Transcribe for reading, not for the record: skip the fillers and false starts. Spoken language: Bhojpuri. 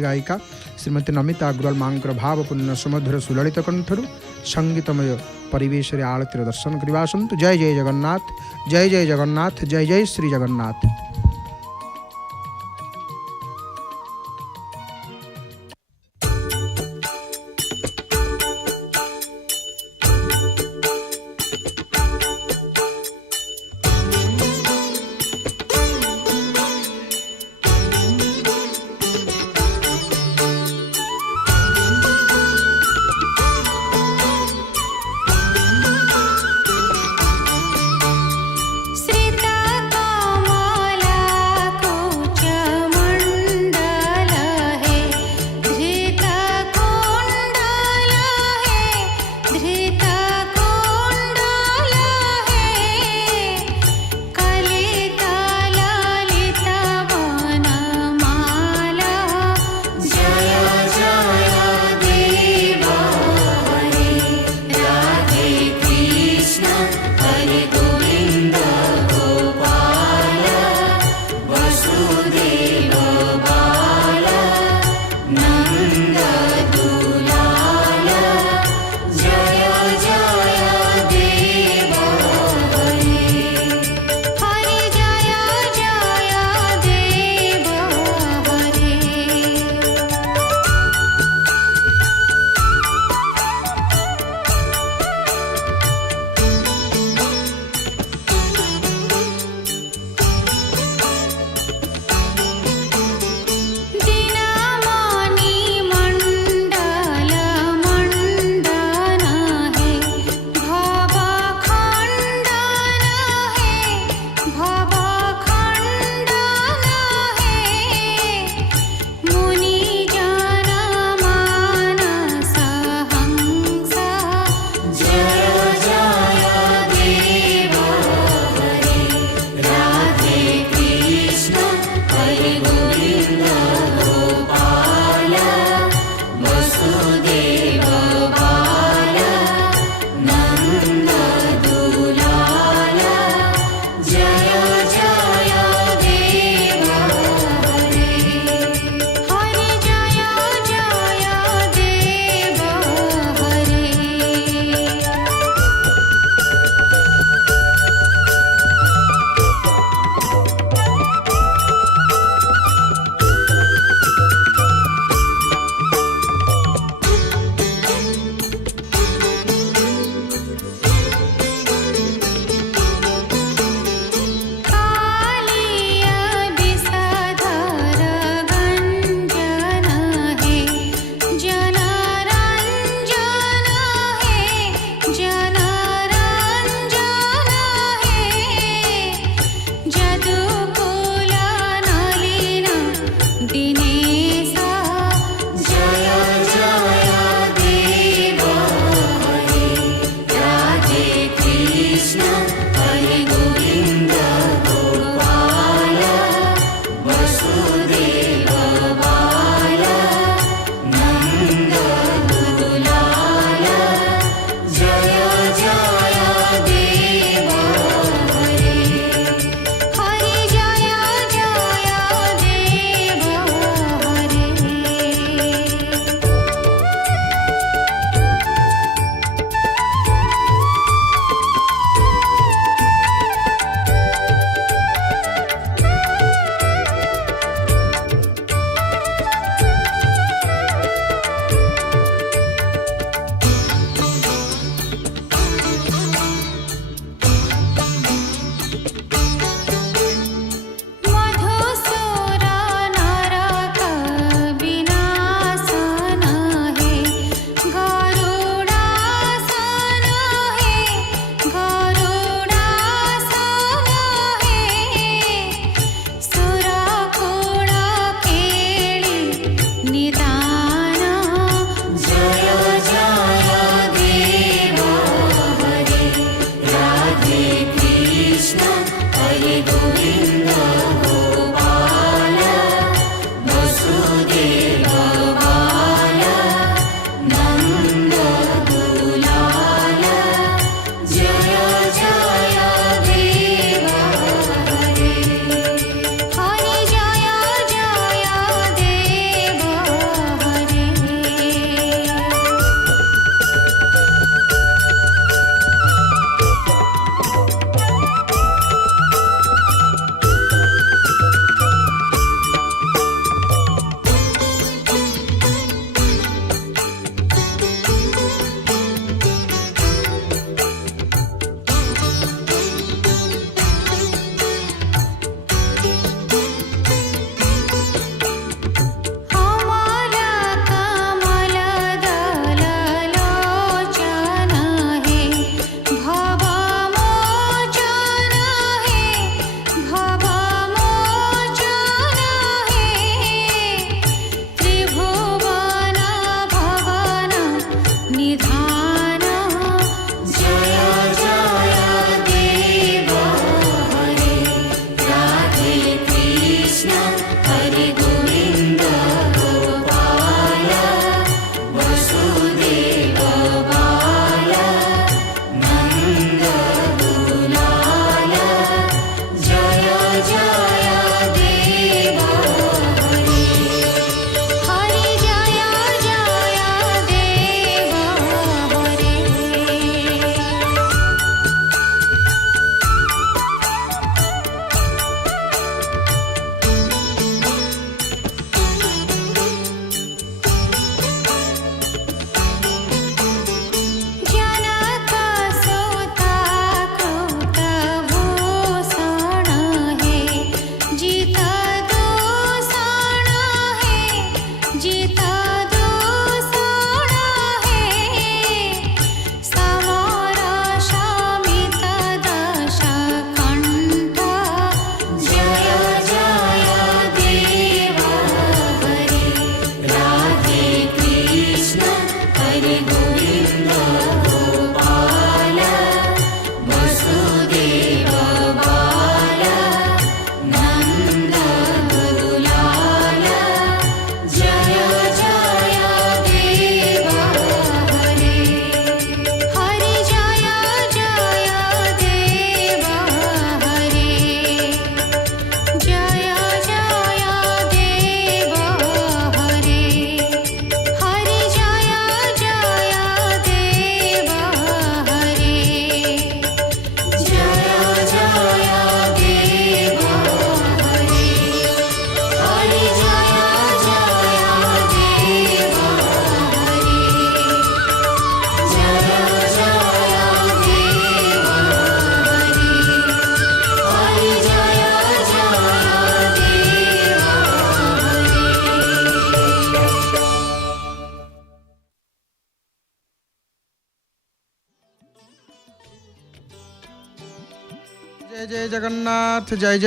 गायिका श्रीमती नमिता अग्रवाल मांकर भावपूर्ण सुमधुर सुललित कंठरू संगीतमय परिवेश आरतीर दर्शन करवा आसतु। जय जय जगन्नाथ, जय जय जगन्नाथ, जय जय श्री जगन्नाथ। श्रिता कमल जिता दोषाणा है समारा शामित दशा कंठ जय जय देव हरे राधे कृष्ण हरे गोविंद गोपाल वसुदेव बाल नंद दुलाल जय जय देव हरे हरि जय जय देव हरे जय जय देव हरे हरि जय जय देव हरे जय जय देव हरे हरि जय जय देव हरे जय जय देव हरे हरि जय जय देव हरे जय जय जगन्नाथ जय जय